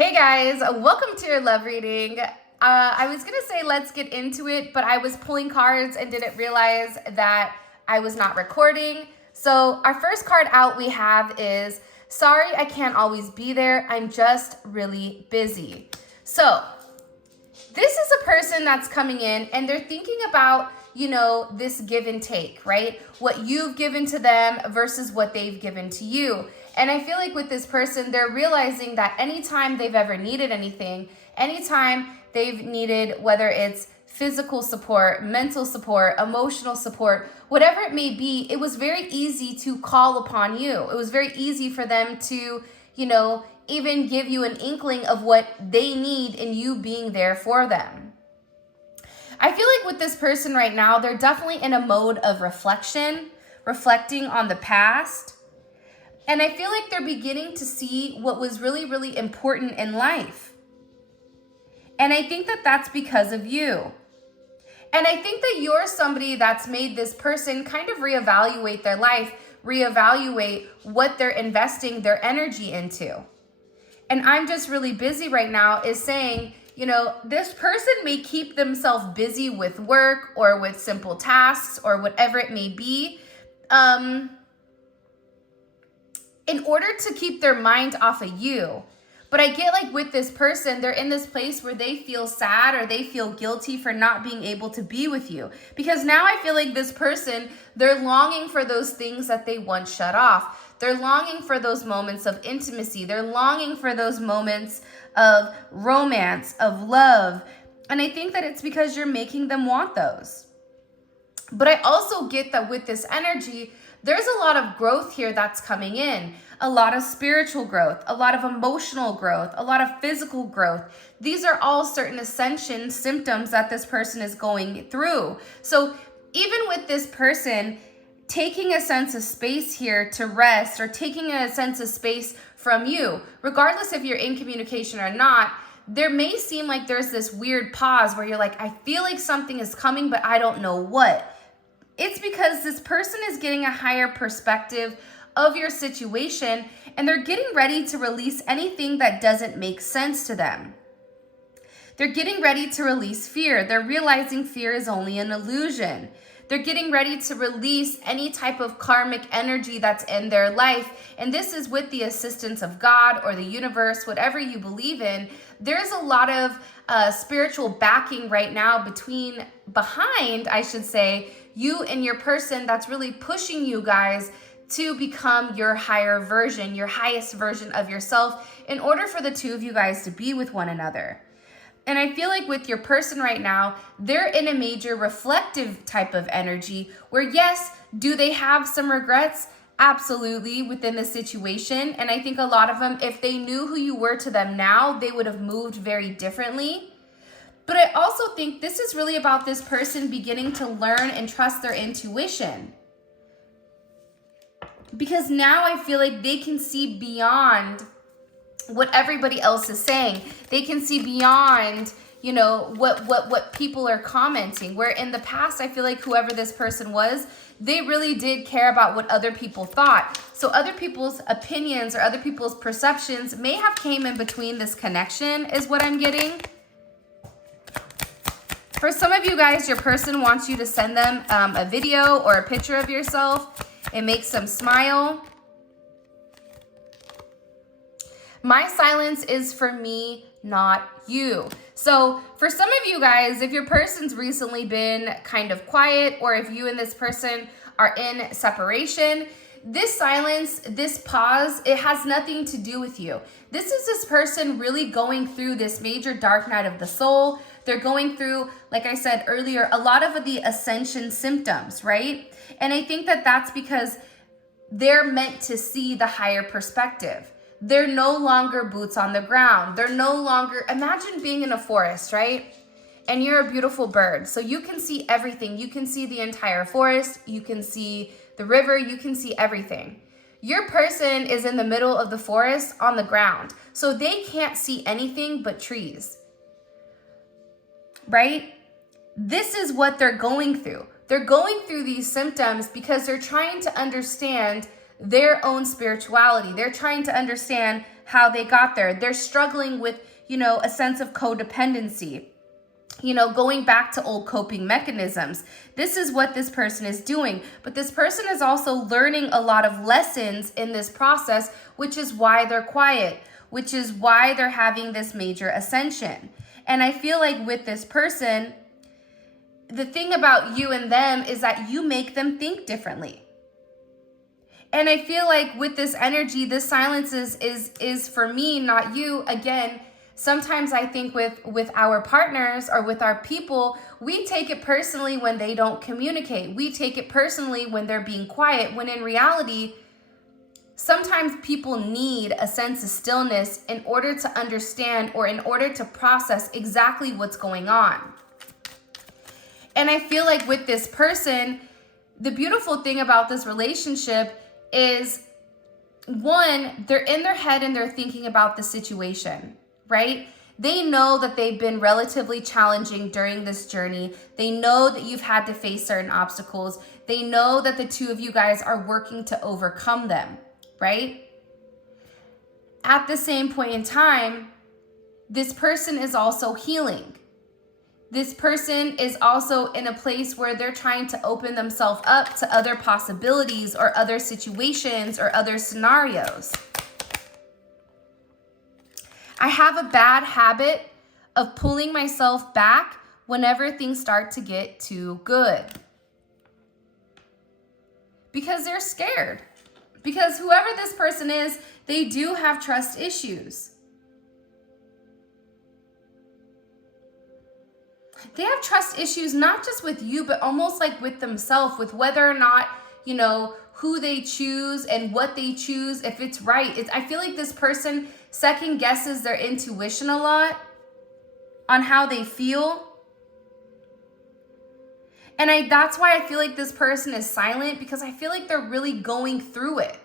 Hey guys, welcome to your love reading. I was gonna say let's get into it, but I was pulling cards and didn't realize that I was not recording. So our first card out we have is, sorry I can't always be there, I'm just really busy. So this is a person that's coming in and they're thinking about, this give and take, right? What you've given to them versus what they've given to you. And I feel like with this person, they're realizing that anytime they've ever needed anything, anytime they've needed, whether it's physical support, mental support, emotional support, whatever it may be, it was very easy to call upon you. It was very easy for them to, even give you an inkling of what they need and you being there for them. I feel like with this person right now, they're definitely in a mode of reflecting on the past. And I feel like they're beginning to see what was really, really important in life. And I think that that's because of you. And I think that you're somebody that's made this person kind of reevaluate their life, reevaluate what they're investing their energy into. And I'm just really busy right now is saying, this person may keep themselves busy with work or with simple tasks or whatever it may be, in order to keep their mind off of you. But I get like with this person, they're in this place where they feel sad or they feel guilty for not being able to be with you. Because now I feel like this person, they're longing for those things that they once shut off. They're longing for those moments of intimacy. They're longing for those moments of romance, of love. And I think that it's because you're making them want those. But I also get that with this energy, there's a lot of growth here that's coming in. A lot of spiritual growth, a lot of emotional growth, a lot of physical growth. These are all certain ascension symptoms that this person is going through. So even with this person taking a sense of space here to rest or taking a sense of space from you, regardless if you're in communication or not, there may seem like there's this weird pause where you're like, I feel like something is coming, but I don't know what. It's because this person is getting a higher perspective of your situation and they're getting ready to release anything that doesn't make sense to them. They're getting ready to release fear. They're realizing fear is only an illusion. They're getting ready to release any type of karmic energy that's in their life. And this is with the assistance of God or the universe, whatever you believe in. There's a lot of spiritual backing right now behind, you and your person that's really pushing you guys to become your higher version, your highest version of yourself in order for the two of you guys to be with one another. And I feel like with your person right now, they're in a major reflective type of energy where, yes, do they have some regrets? Absolutely, within the situation. And I think a lot of them, if they knew who you were to them now, they would have moved very differently. But I also think this is really about this person beginning to learn and trust their intuition. Because now I feel like they can see beyond what everybody else is saying. They can see beyond, what people are commenting. Where in the past, I feel like whoever this person was, they really did care about what other people thought. So other people's opinions or other people's perceptions may have came in between this connection is what I'm getting. For some of you guys, your person wants you to send them a video or a picture of yourself. It makes them smile. My silence is for me, not you. So for some of you guys, if your person's recently been kind of quiet or if you and this person are in separation, this silence, this pause, it has nothing to do with you. This is this person really going through this major dark night of the soul. They're going through, like I said earlier, a lot of the ascension symptoms, right? And I think that that's because they're meant to see the higher perspective. They're no longer boots on the ground. They're no longer, imagine being in a forest, right? And you're a beautiful bird. So you can see everything. You can see the entire forest. You can see the river. You can see everything. Your person is in the middle of the forest on the ground. So they can't see anything but trees, right? This is what they're going through. They're going through these symptoms because they're trying to understand their own spirituality. They're trying to understand how they got there. They're struggling with, a sense of codependency, going back to old coping mechanisms. This is what this person is doing. But this person is also learning a lot of lessons in this process, which is why they're quiet, which is why they're having this major ascension. And I feel like with this person, the thing about you and them is that you make them think differently. And I feel like with this energy, this silence is for me, not you. Again, sometimes I think with our partners or with our people, we take it personally when they don't communicate. We take it personally when they're being quiet, when in reality, sometimes people need a sense of stillness in order to understand or in order to process exactly what's going on. And I feel like with this person, the beautiful thing about this relationship is, one, they're in their head and they're thinking about the situation, right? They know that they've been relatively challenging during this journey. They know that you've had to face certain obstacles. They know that the two of you guys are working to overcome them, right? At the same point in time, this person is also healing. This person is also in a place where they're trying to open themselves up to other possibilities or other situations or other scenarios. I have a bad habit of pulling myself back whenever things start to get too good. Because they're scared. Because whoever this person is, they do have trust issues. They have trust issues, not just with you, but almost like with themselves, with whether or not, who they choose and what they choose, if it's right. I feel like this person second guesses their intuition a lot on how they feel. And that's why I feel like this person is silent, because I feel like they're really going through it.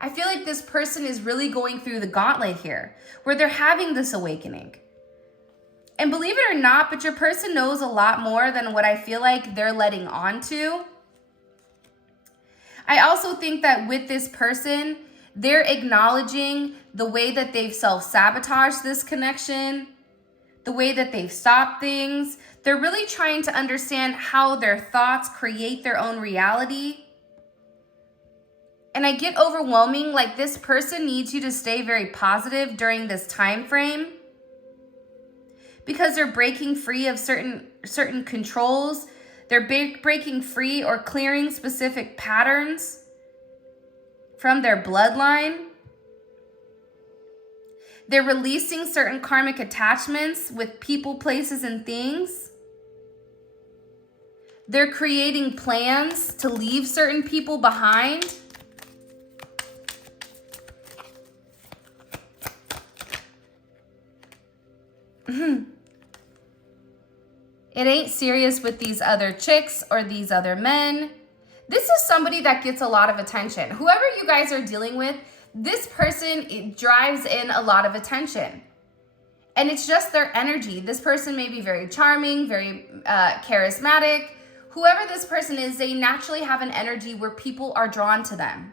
I feel like this person is really going through the gauntlet here, where they're having this awakening. And believe it or not, but your person knows a lot more than what I feel like they're letting on to. I also think that with this person, they're acknowledging the way that they've self-sabotaged this connection, the way that they've stopped things. They're really trying to understand how their thoughts create their own reality. And I get overwhelming, like this person needs you to stay very positive during this time frame, because they're breaking free of certain controls. They're breaking free or clearing specific patterns from their bloodline. They're releasing certain karmic attachments with people, places, and things. They're creating plans to leave certain people behind. It ain't serious with these other chicks or these other men. This is somebody that gets a lot of attention. Whoever you guys are dealing with, this person, it drives in a lot of attention. And it's just their energy. This person may be very charming, very charismatic. Whoever this person is, they naturally have an energy where people are drawn to them.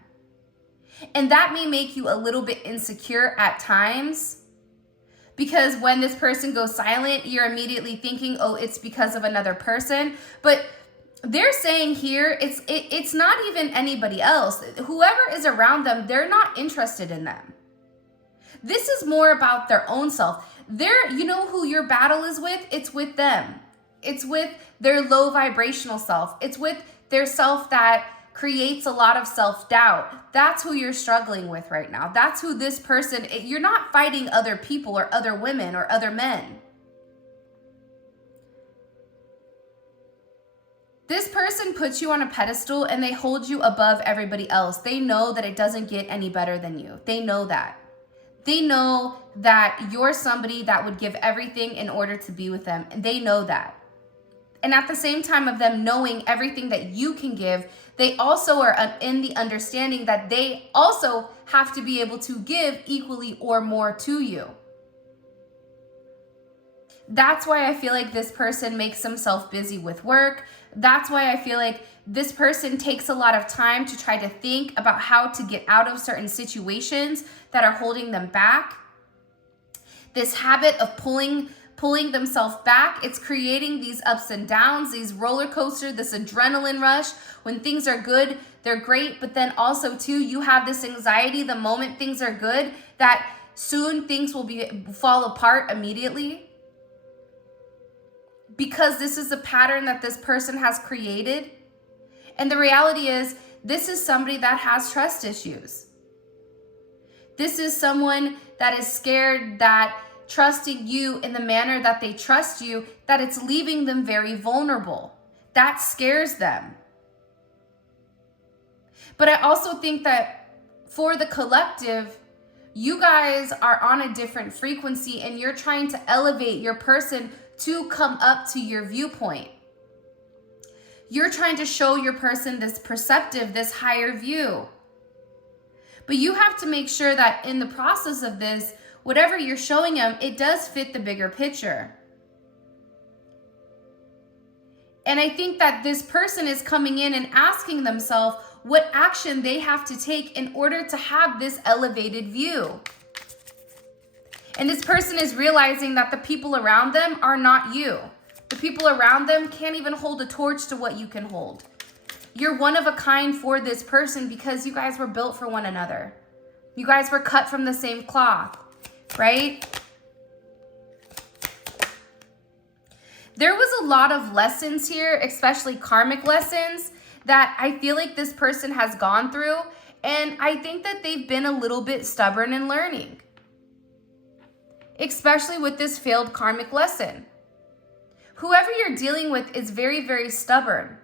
And that may make you a little bit insecure at times, because when this person goes silent, you're immediately thinking, oh, it's because of another person. But they're saying here, it's not even anybody else. Whoever is around them, they're not interested in them. This is more about their own self. You know who your battle is with? It's with them. It's with their low vibrational self. It's with their self that creates a lot of self-doubt. That's who you're struggling with right now. That's who this person, you're not fighting other people or other women or other men. This person puts you on a pedestal and they hold you above everybody else. They know that it doesn't get any better than you. They know that. They know that you're somebody that would give everything in order to be with them. And they know that. And at the same time of them knowing everything that you can give, they also are in the understanding that they also have to be able to give equally or more to you. That's why I feel like this person makes himself busy with work. That's why I feel like this person takes a lot of time to try to think about how to get out of certain situations that are holding them back. This habit of pulling themselves back, it's creating these ups and downs, these roller coasters, this adrenaline rush. When things are good, they're great, but then also too, you have this anxiety the moment things are good, that soon things will fall apart immediately. Because this is a pattern that this person has created. And the reality is, this is somebody that has trust issues. This is someone that is scared that trusting you in the manner that they trust you, that it's leaving them very vulnerable. That scares them. But I also think that for the collective, you guys are on a different frequency and you're trying to elevate your person to come up to your viewpoint. You're trying to show your person this perceptive, this higher view. But you have to make sure that in the process of this, whatever you're showing them, it does fit the bigger picture. And I think that this person is coming in and asking themselves what action they have to take in order to have this elevated view. And this person is realizing that the people around them are not you. The people around them can't even hold a torch to what you can hold. You're one of a kind for this person because you guys were built for one another. You guys were cut from the same cloth, right? There was a lot of lessons here, especially karmic lessons, that I feel like this person has gone through. And I think that they've been a little bit stubborn in learning. Especially with this failed karmic lesson. Whoever you're dealing with is very, very stubborn.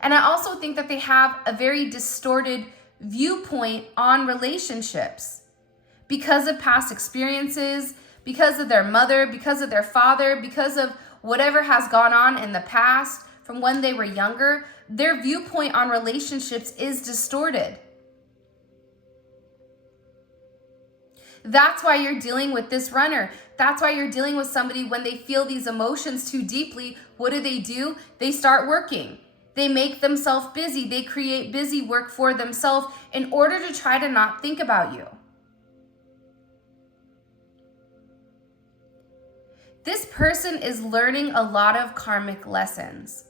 And I also think that they have a very distorted viewpoint on relationships because of past experiences, because of their mother, because of their father, because of whatever has gone on in the past from when they were younger. Their viewpoint on relationships is distorted. That's why you're dealing with this runner. That's why you're dealing with somebody when they feel these emotions too deeply. What do? They start working. They make themselves busy. They create busy work for themselves in order to try to not think about you. This person is learning a lot of karmic lessons.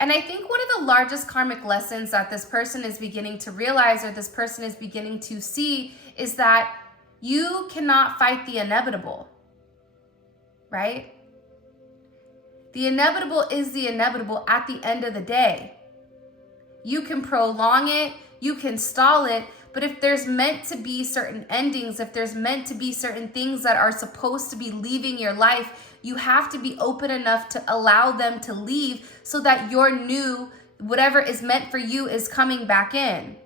And I think one of the largest karmic lessons that this person is beginning to realize, or this person is beginning to see, is that you cannot fight the inevitable, right? The inevitable is the inevitable at the end of the day. You can prolong it, you can stall it, but if there's meant to be certain endings, if there's meant to be certain things that are supposed to be leaving your life, you have to be open enough to allow them to leave so that your new, whatever is meant for you, is coming back in.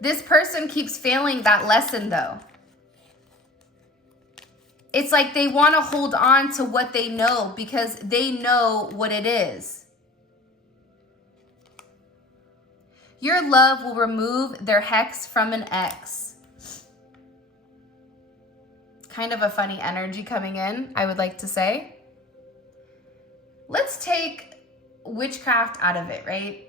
This person keeps failing that lesson though. It's like they want to hold on to what they know because they know what it is. Your love will remove their hex from an ex. Kind of a funny energy coming in, I would like to say. Let's take witchcraft out of it, right?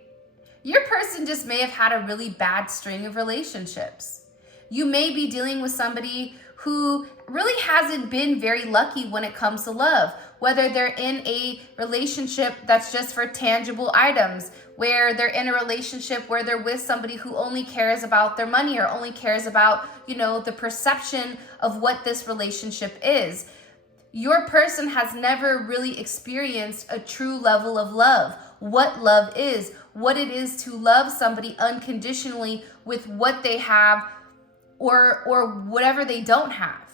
Your person just may have had a really bad string of relationships. You may be dealing with somebody who really hasn't been very lucky when it comes to love, whether they're in a relationship that's just for tangible items, where they're in a relationship where they're with somebody who only cares about their money or only cares about, the perception of what this relationship is. Your person has never really experienced a true level of love, what love is, what it is to love somebody unconditionally with what they have or whatever they don't have.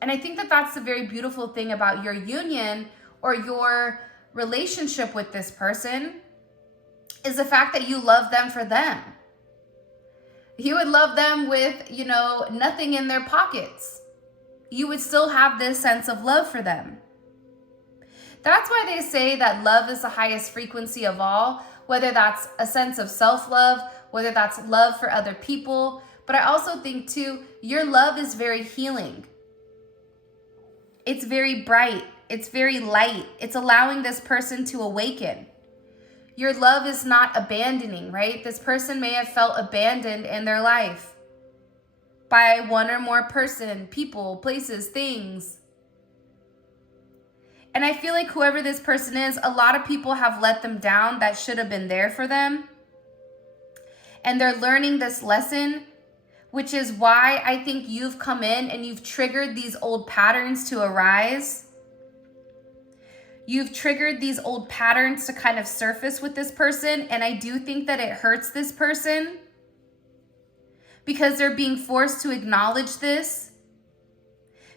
And I think that that's the very beautiful thing about your union or your relationship with this person, is the fact that you love them for them. You would love them with, nothing in their pockets. You would still have this sense of love for them. That's why they say that love is the highest frequency of all, whether that's a sense of self-love, whether that's love for other people. But I also think too, your love is very healing. It's very bright. It's very light. It's allowing this person to awaken. Your love is not abandoning, right? This person may have felt abandoned in their life by one or more person, people, places, things. And I feel like whoever this person is, a lot of people have let them down that should have been there for them. And they're learning this lesson, which is why I think you've come in and you've triggered these old patterns to arise. You've triggered these old patterns to kind of surface with this person. And I do think that it hurts this person because they're being forced to acknowledge this.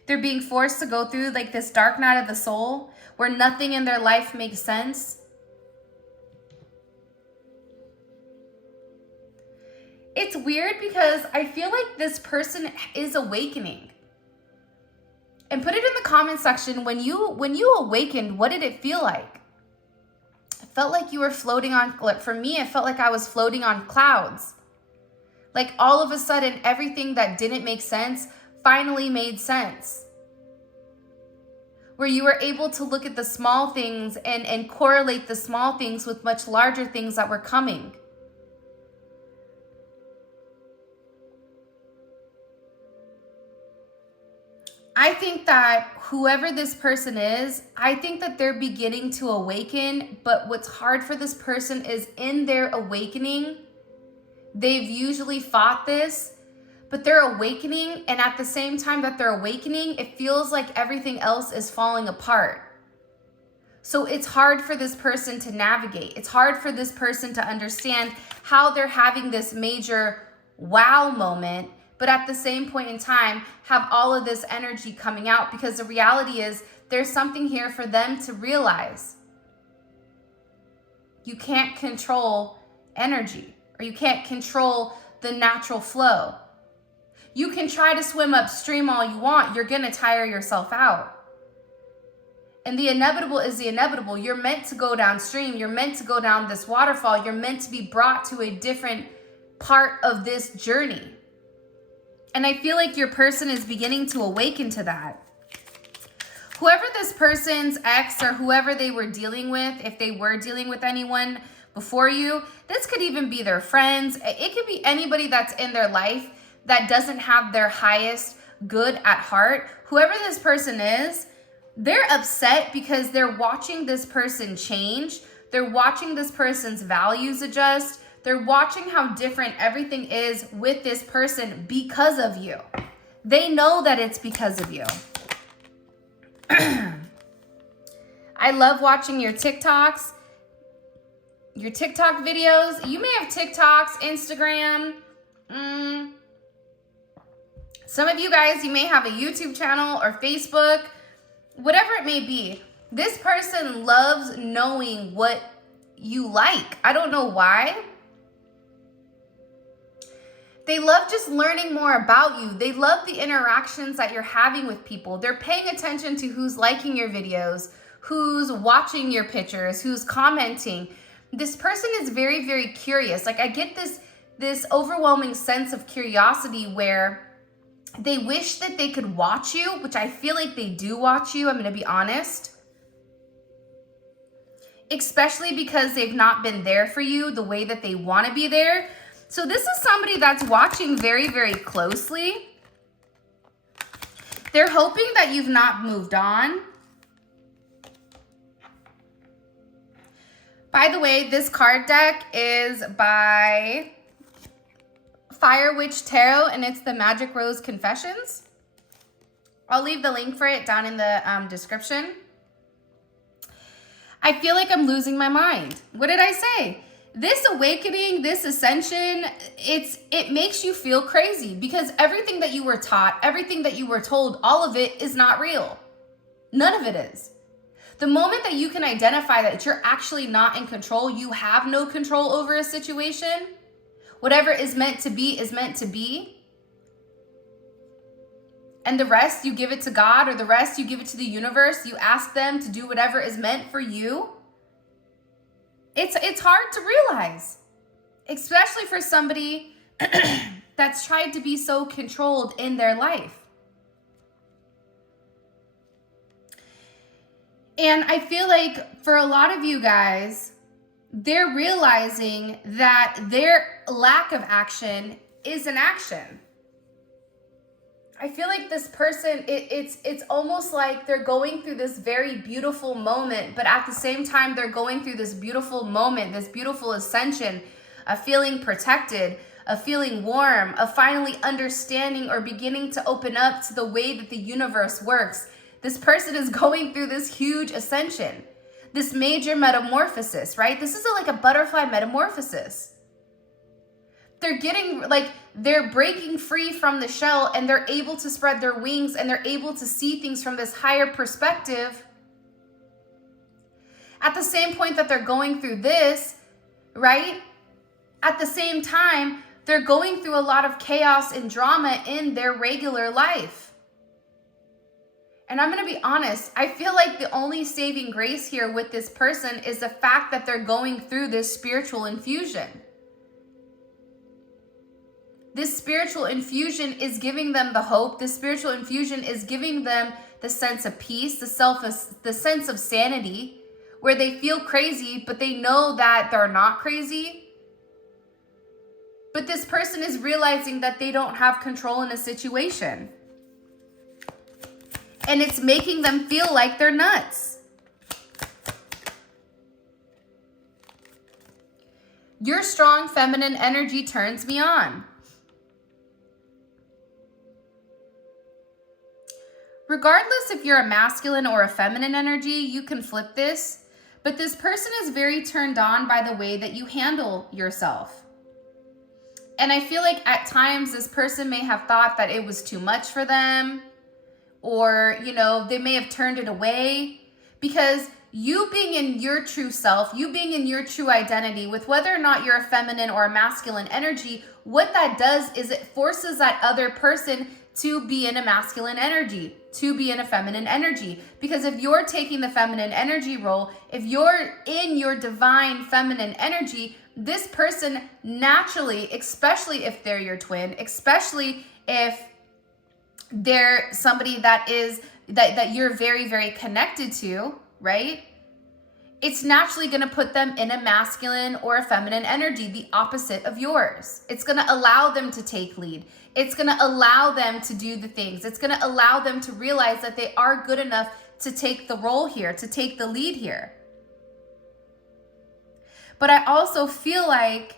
They're being forced to go through like this dark night of the soul where nothing in their life makes sense. It's weird because I feel like this person is awakening. And put it in the comment section, when you awakened, what did it feel like? It felt like you were floating on, for me, it felt like I was floating on clouds. Like all of a sudden, everything that didn't make sense finally made sense. Where you were able to look at the small things and correlate the small things with much larger things that were coming. I think that whoever this person is, I think that they're beginning to awaken, but what's hard for this person is in their awakening, they've usually fought this, but they're awakening, and at the same time that they're awakening, it feels like everything else is falling apart. So it's hard for this person to navigate. It's hard for this person to understand how they're having this major wow moment, but at the same point in time, have all of this energy coming out, because the reality is there's something here for them to realize. You can't control energy, or you can't control the natural flow. You can try to swim upstream all you want. You're going to tire yourself out. And the inevitable is the inevitable. You're meant to go downstream. You're meant to go down this waterfall. You're meant to be brought to a different part of this journey. And I feel like your person is beginning to awaken to that. Whoever this person's ex or whoever they were dealing with, if they were dealing with anyone before you, this could even be their friends. It could be anybody that's in their life that doesn't have their highest good at heart. Whoever this person is, they're upset because they're watching this person change. They're watching this person's values adjust. They're watching how different everything is with this person because of you. They know that it's because of you. I love watching your TikToks, your TikTok videos. You may have TikToks, Instagram. Some of you guys, you may have a YouTube channel or Facebook, whatever it may be. This person loves knowing what you like. I don't know why. They love just learning more about you. They love the interactions that you're having with people. They're paying attention to who's liking your videos, who's watching your pictures, who's commenting. This person is very, very curious. Like I get this overwhelming sense of curiosity where they wish that they could watch you, which I feel like they do watch you. I'm going to be honest. Especially because they've not been there for you the way that they want to be there. So this is somebody that's watching very, very closely. They're hoping that you've not moved on. By the way, this card deck is by Fire Witch Tarot, and it's the Magic Rose Confessions. I'll leave the link for it down in the description. I feel like I'm losing my mind. What did I say? This awakening, this ascension, it makes you feel crazy because everything that you were taught, everything that you were told, all of it is not real. None of it is. The moment that you can identify that you're actually not in control, you have no control over a situation, whatever is meant to be is meant to be. And the rest, you give it to God, or the rest, you give it to the universe. You ask them to do whatever is meant for you. It's hard to realize, especially for somebody that's tried to be so controlled in their life. And I feel like for a lot of you guys, they're realizing that their lack of action is an action. I feel like this person, it's almost like they're going through this very beautiful moment, but at the same time, they're going through this beautiful moment, this beautiful ascension of feeling protected, of feeling warm, of finally understanding or beginning to open up to the way that the universe works. This person is going through this huge ascension, this major metamorphosis, right? This is like a butterfly metamorphosis. They're getting they're breaking free from the shell, and they're able to spread their wings, and they're able to see things from this higher perspective. At the same point that they're going through this, right? At the same time, they're going through a lot of chaos and drama in their regular life. And I'm going to be honest, I feel like the only saving grace here with this person is the fact that they're going through this spiritual infusion. This spiritual infusion is giving them the hope. This spiritual infusion is giving them the sense of peace, the sense of sanity, where they feel crazy, but they know that they're not crazy. But this person is realizing that they don't have control in a situation. And it's making them feel like they're nuts. Your strong feminine energy turns me on. Regardless if you're a masculine or a feminine energy, you can flip this. But this person is very turned on by the way that you handle yourself. And I feel like at times this person may have thought that it was too much for them, or, they may have turned it away, because you being in your true self, you being in your true identity, with whether or not you're a feminine or a masculine energy, what that does is it forces that other person to be in a masculine energy, to be in a feminine energy. Because if you're taking the feminine energy role, if you're in your divine feminine energy, this person naturally, especially if they're your twin, especially if they're somebody that you're very, very connected to, right? It's naturally going to put them in a masculine or a feminine energy, the opposite of yours. It's going to allow them to take lead. It's going to allow them to do the things. It's going to allow them to realize that they are good enough to take the role here, to take the lead here. But I also feel like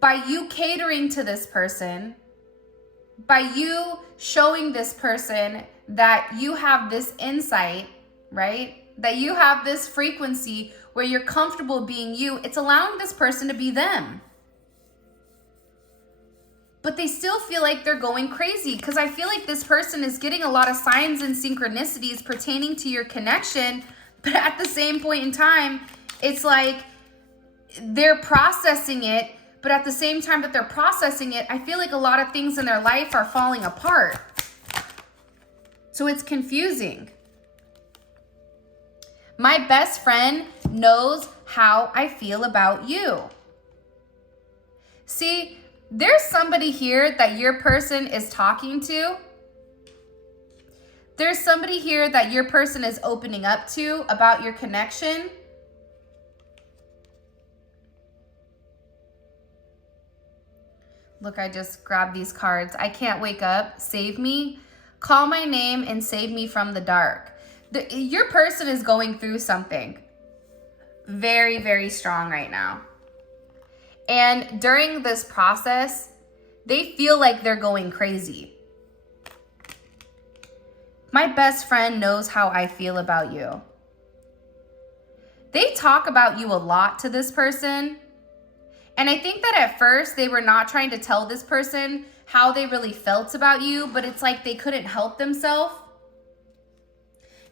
by you catering to this person, by you showing this person that you have this insight, right? That you have this frequency where you're comfortable being you, it's allowing this person to be them. But they still feel like they're going crazy, because I feel like this person is getting a lot of signs and synchronicities pertaining to your connection, but at the same point in time, it's like they're processing it, but at the same time that they're processing it, I feel like a lot of things in their life are falling apart. So it's confusing. My best friend knows how I feel about you. See, there's somebody here that your person is talking to. There's somebody here that your person is opening up to about your connection. Look, I just grabbed these cards. I can't wake up. Save me. Call my name and save me from the dark. Your person is going through something very, very strong right now. And during this process, they feel like they're going crazy. My best friend knows how I feel about you. They talk about you a lot to this person. And I think that at first they were not trying to tell this person how they really felt about you, but it's like they couldn't help themselves.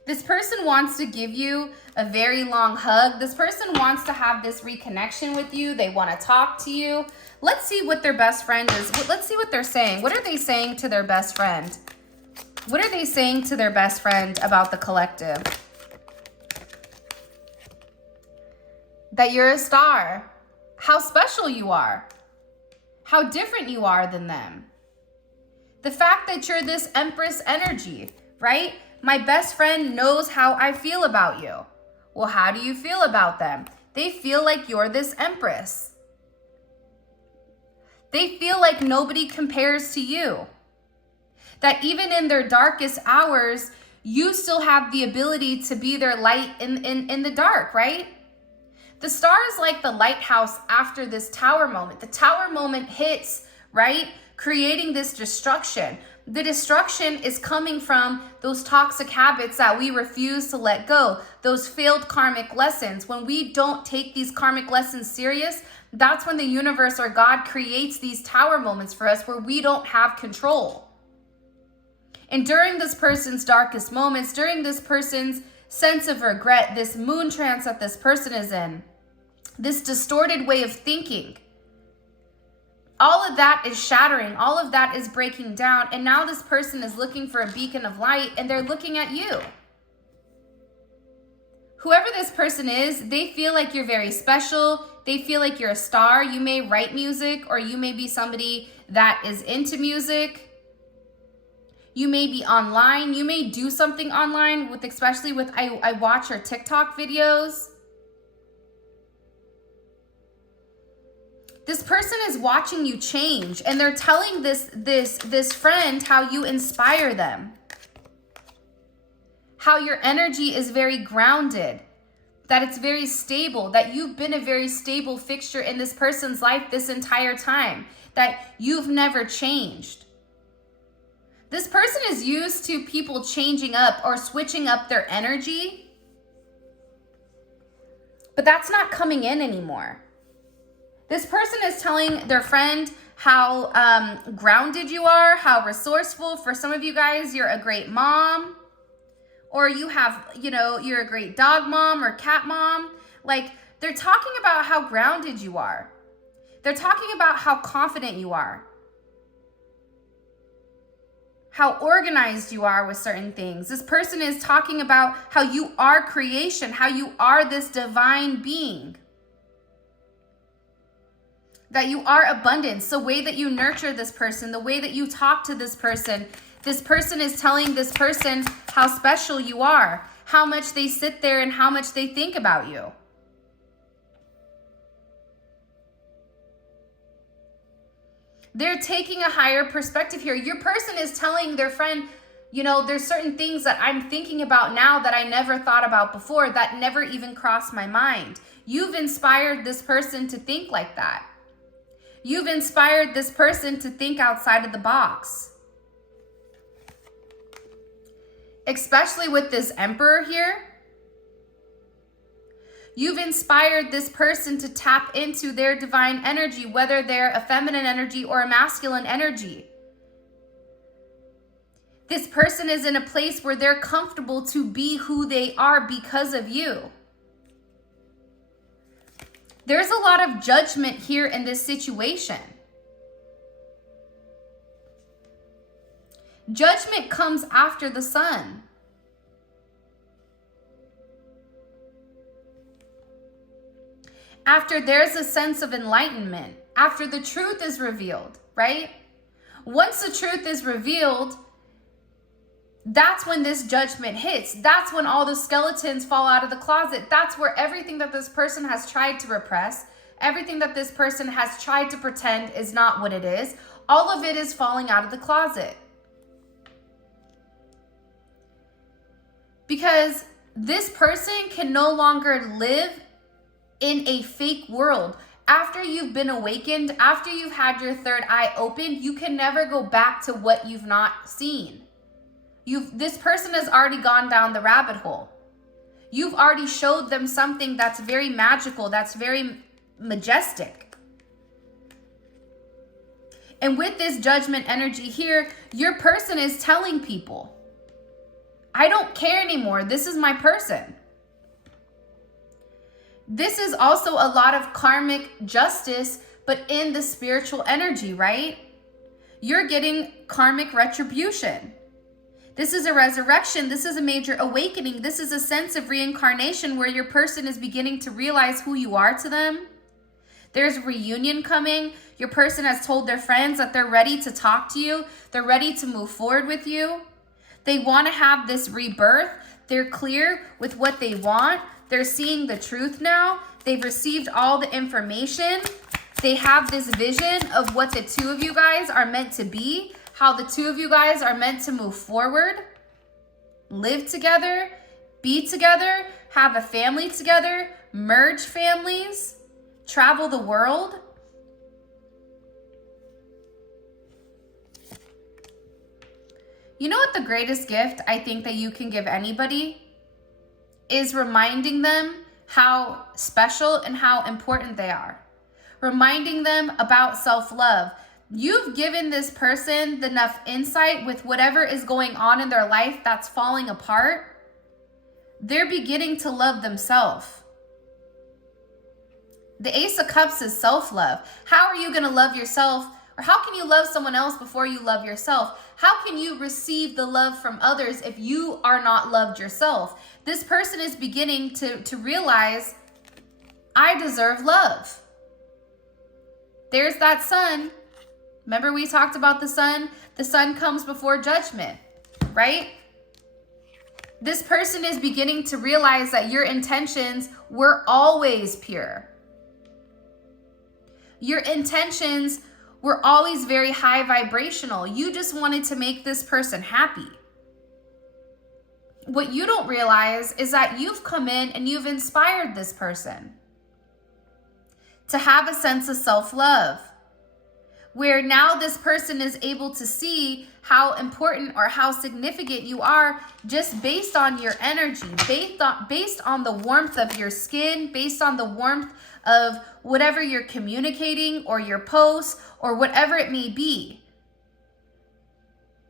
This person wants to give you a very long hug. This person wants to have this reconnection with you. They want to talk to you. Let's see what their best friend is. Let's see what they're saying. What are they saying to their best friend? What are they saying to their best friend about the collective? That you're a star. How special you are. How different you are than them. The fact that you're this Empress energy, right? My best friend knows how I feel about you. Well, how do you feel about them? They feel like you're this empress. They feel like nobody compares to you. That even in their darkest hours, you still have the ability to be their light in the dark, right? The star is like the lighthouse after this tower moment. The tower moment hits, right? Creating this destruction. The destruction is coming from those toxic habits that we refuse to let go, those failed karmic lessons. When we don't take these karmic lessons serious, that's when the universe or God creates these tower moments for us where we don't have control. And during this person's darkest moments, during this person's sense of regret, this moon trance that this person is in, this distorted way of thinking, all of that is shattering. All of that is breaking down. And now this person is looking for a beacon of light, and they're looking at you. Whoever this person is, they feel like you're very special. They feel like you're a star. You may write music, or you may be somebody that is into music. You may be online. You may do something online with, especially with, I watch your TikTok videos. This person is watching you change, and they're telling this friend how you inspire them. How your energy is very grounded, that it's very stable, that you've been a very stable fixture in this person's life this entire time, that you've never changed. This person is used to people changing up or switching up their energy, but that's not coming in anymore. This person is telling their friend how grounded you are, how resourceful. For some of you guys, you're a great mom, or you have, you're a great dog mom or cat mom. Like, they're talking about how grounded you are. They're talking about how confident you are, how organized you are with certain things. This person is talking about how you are creation, how you are this divine being. That you are abundance, the way that you nurture this person, the way that you talk to this person. This person is telling this person how special you are, how much they sit there and how much they think about you. They're taking a higher perspective here. Your person is telling their friend, there's certain things that I'm thinking about now that I never thought about before, that never even crossed my mind. You've inspired this person to think like that. You've inspired this person to think outside of the box. Especially with this Emperor here. You've inspired this person to tap into their divine energy, whether they're a feminine energy or a masculine energy. This person is in a place where they're comfortable to be who they are because of you. There's a lot of judgment here in this situation. Judgment comes after the sun. After there's a sense of enlightenment, after the truth is revealed, right? Once the truth is revealed, that's when this judgment hits. That's when all the skeletons fall out of the closet. That's where everything that this person has tried to repress, everything that this person has tried to pretend is not what it is, all of it is falling out of the closet. Because this person can no longer live in a fake world. After you've been awakened, after you've had your third eye opened, you can never go back to what you've not seen. This person has already gone down the rabbit hole. You've already showed them something that's very magical, that's very majestic. And with this judgment energy here, your person is telling people, I don't care anymore. This is my person. This is also a lot of karmic justice, but in the spiritual energy, right? You're getting karmic retribution. This is a resurrection. This is a major awakening. This is a sense of reincarnation where your person is beginning to realize who you are to them. There's reunion coming. Your person has told their friends that they're ready to talk to you. They're ready to move forward with you. They want to have this rebirth. They're clear with what they want. They're seeing the truth now. They've received all the information. They have this vision of what the two of you guys are meant to be, how the two of you guys are meant to move forward, live together, be together, have a family together, merge families, travel the world. You know what the greatest gift I think that you can give anybody is reminding them how special and how important they are. Reminding them about self-love. You've given this person enough insight with whatever is going on in their life that's falling apart. They're beginning to love themselves. The Ace of Cups is self-love. How are you going to love yourself? Or how can you love someone else before you love yourself? How can you receive the love from others if you are not loved yourself? This person is beginning to realize, I deserve love. There's that sun. Remember we talked about the sun? The sun comes before judgment, right? This person is beginning to realize that your intentions were always pure. Your intentions were always very high vibrational. You just wanted to make this person happy. What you don't realize is that you've come in and you've inspired this person to have a sense of self-love, where now this person is able to see how important or how significant you are just based on your energy, based on the warmth of your skin, based on the warmth of whatever you're communicating or your posts or whatever it may be.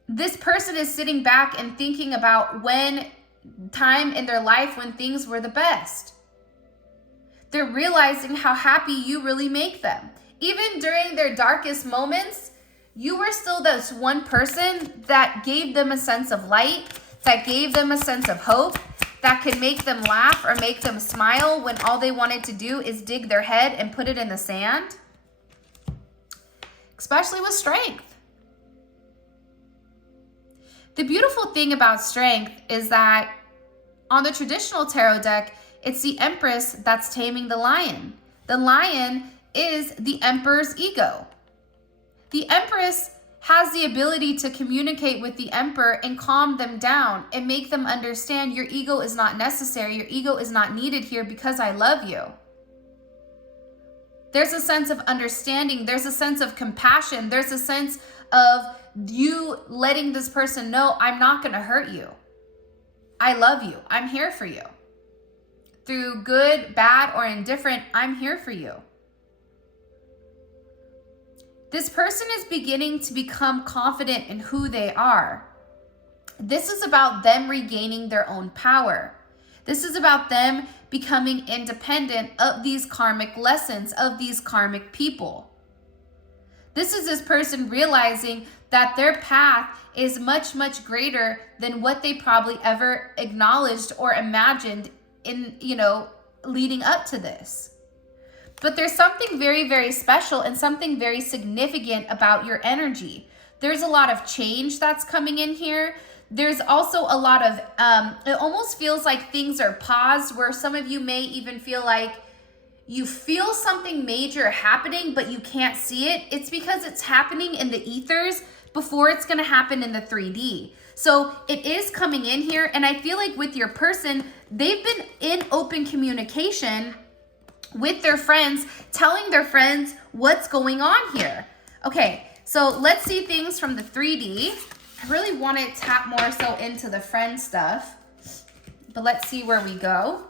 This person is sitting back and thinking about when time in their life when things were the best. They're realizing how happy you really make them. Even during their darkest moments, you were still this one person that gave them a sense of light, that gave them a sense of hope, that could make them laugh or make them smile when all they wanted to do is dig their head and put it in the sand. Especially with strength. The beautiful thing about strength is that on the traditional tarot deck, it's the Empress that's taming the lion. The lion is the Emperor's ego. The Empress has the ability to communicate with the Emperor and calm them down and make them understand your ego is not necessary. Your ego is not needed here because I love you. There's a sense of understanding. There's a sense of compassion. There's a sense of you letting this person know, I'm not going to hurt you. I love you. I'm here for you. Through good, bad, or indifferent, I'm here for you. This person is beginning to become confident in who they are. This is about them regaining their own power. This is about them becoming independent of these karmic lessons, of these karmic people. This is this person realizing that their path is much, much greater than what they probably ever acknowledged or imagined in, leading up to this. But there's something very, very special and something very significant about your energy. There's a lot of change that's coming in here. There's also a lot of, it almost feels like things are paused, where some of you may even feel like you feel something major happening, but you can't see it. It's because it's happening in the ethers before it's going to happen in the 3D. So it is coming in here. And I feel like with your person, they've been in open communication with their friends, telling their friends what's going on here. Okay, so let's see things from the 3D. I really want to tap more so into the friend stuff, but let's see where we go.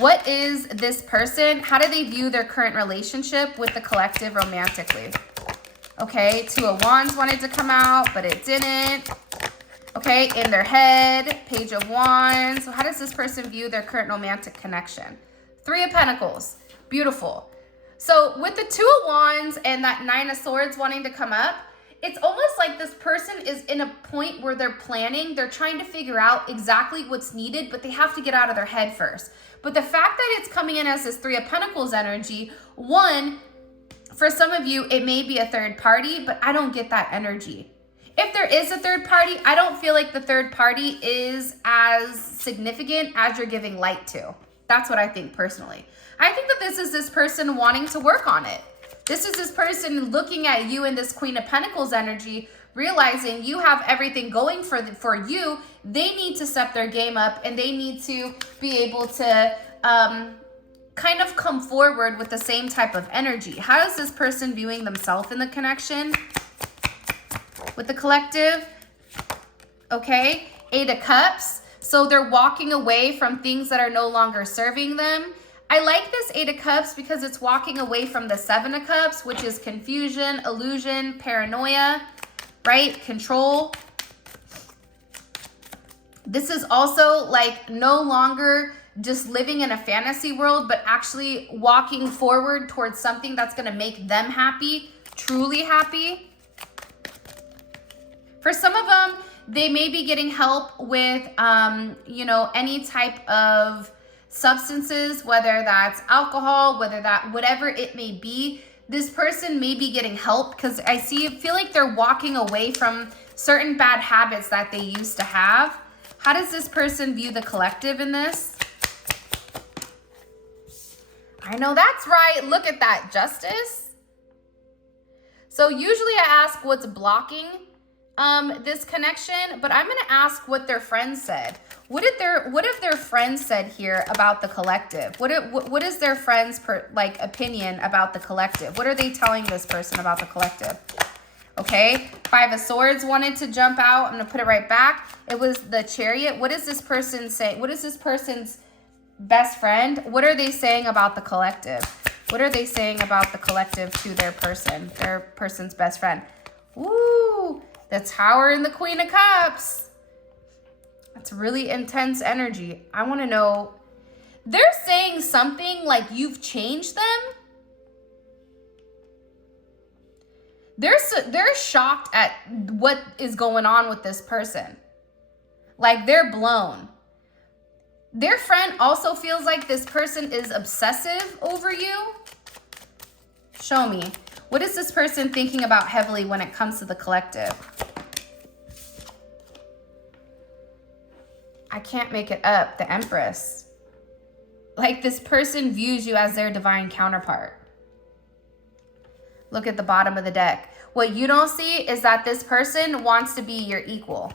What is this person? How do they view their current relationship with the collective romantically? Okay, Two of Wands wanted to come out, but it didn't. Okay, in their head, Page of Wands. So how does this person view their current romantic connection? Three of Pentacles, beautiful. So with the Two of Wands and that Nine of Swords wanting to come up, it's almost like this person is in a point where they're planning, they're trying to figure out exactly what's needed, but they have to get out of their head first. But the fact that it's coming in as this Three of Pentacles energy, one, for some of you, it may be a third party, but I don't get that energy. If there is a third party, I don't feel like the third party is as significant as you're giving light to. That's what I think personally. I think that this is this person wanting to work on it. This is this person looking at you in this Queen of Pentacles energy, realizing you have everything going for you. They need to step their game up, and they need to be able to kind of come forward with the same type of energy. How is this person viewing themselves in the connection with the collective? Okay, 8 of Cups. So they're walking away from things that are no longer serving them. I like this 8 of Cups because it's walking away from the 7 of Cups, which is confusion, illusion, paranoia, right? Control. This is also like no longer just living in a fantasy world, but actually walking forward towards something that's going to make them happy, truly happy. For some of them, they may be getting help with, you know, any type of substances, whether that's alcohol, whatever it may be. This person may be getting help because I feel like they're walking away from certain bad habits that they used to have. How does this person view the collective in this? I know that's right. Look at that, Justice. So usually I ask what's blocking this connection, but I'm going to ask what their friends said. What have their friends said here about the collective? What is their friends' opinion about the collective? What are they telling this person about the collective? Okay, 5 of Swords wanted to jump out. I'm going to put it right back. It was the Chariot. What is this person saying? What is this person's best friend? What are they saying about the collective? What are they saying about the collective to their person's best friend? Woo! The Tower and the Queen of Cups. That's really intense energy. I want to know. They're saying something like you've changed them. They're shocked at what is going on with this person. Like they're blown. Their friend also feels like this person is obsessive over you. Show me. What is this person thinking about heavily when it comes to the collective? I can't make it up. The Empress. Like this person views you as their divine counterpart. Look at the bottom of the deck. What you don't see is that this person wants to be your equal.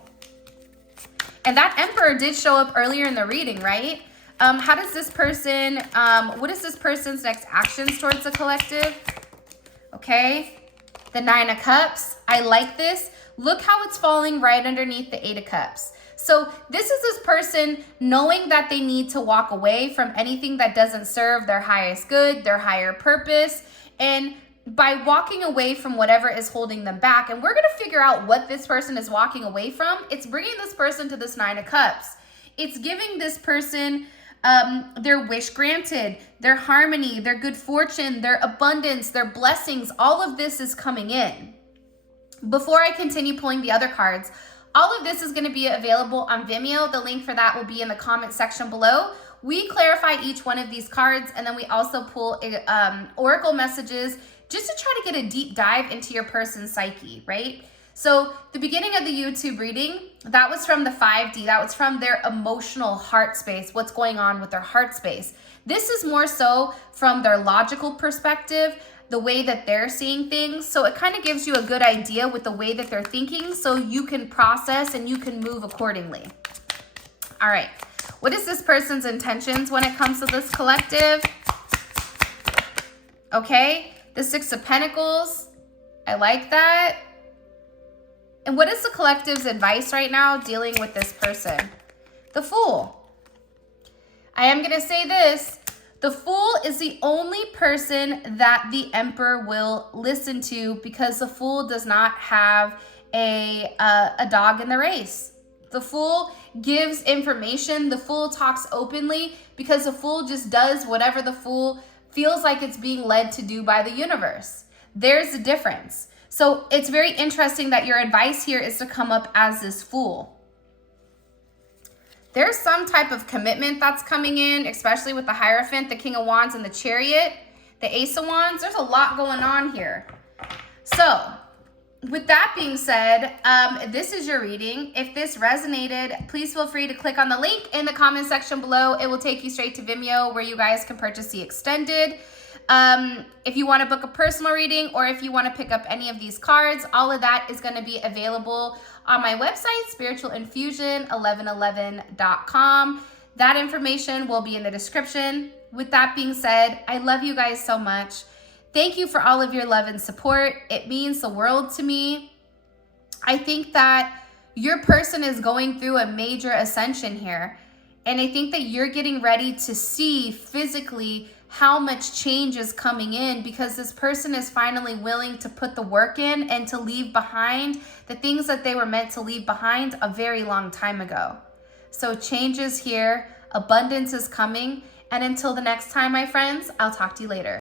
And that Emperor did show up earlier in the reading, right? How does this person, what is this person's next actions towards the collective? Okay, the 9 of Cups. I like this. Look how it's falling right underneath the 8 of Cups. So this is this person knowing that they need to walk away from anything that doesn't serve their highest good, their higher purpose. And by walking away from whatever is holding them back, and we're going to figure out what this person is walking away from, it's bringing this person to this 9 of Cups. It's giving this person their wish granted, their harmony, their good fortune, their abundance, their blessings. All of this is coming in. Before I continue pulling the other cards, all of this is going to be available on Vimeo. The link for that will be in the comment section below. We clarify each one of these cards, and then we also pull oracle messages just to try to get a deep dive into your person's psyche, right? So the beginning of the YouTube reading, that was from the 5D. That was from their emotional heart space, what's going on with their heart space. This is more so from their logical perspective, the way that they're seeing things. So it kind of gives you a good idea with the way that they're thinking so you can process and you can move accordingly. All right. What is this person's intentions when it comes to this collective? Okay. The 6 of Pentacles. I like that. And what is the collective's advice right now dealing with this person? The Fool. I am going to say this. The Fool is the only person that the Emperor will listen to because the Fool does not have a dog in the race. The Fool gives information. The Fool talks openly because the Fool just does whatever the Fool feels like it's being led to do by the universe. There's the difference. So it's very interesting that your advice here is to come up as this Fool. There's some type of commitment that's coming in, especially with the Hierophant, the King of Wands, and the Chariot, the Ace of Wands. There's a lot going on here. So with that being said, this is your reading. If this resonated, please feel free to click on the link in the comment section below. It will take you straight to Vimeo where you guys can purchase the extended. If you want to book a personal reading or if you want to pick up any of these cards, all of that is going to be available on my website, spiritualinfusion1111.com. That information will be in the description. With that being said, I love you guys so much. Thank you for all of your love and support. It means the world to me. I think that your person is going through a major ascension here. And I think that you're getting ready to see physically how much change is coming in, because this person is finally willing to put the work in and to leave behind the things that they were meant to leave behind a very long time ago. So change is here, abundance is coming, and until the next time, my friends, I'll talk to you later.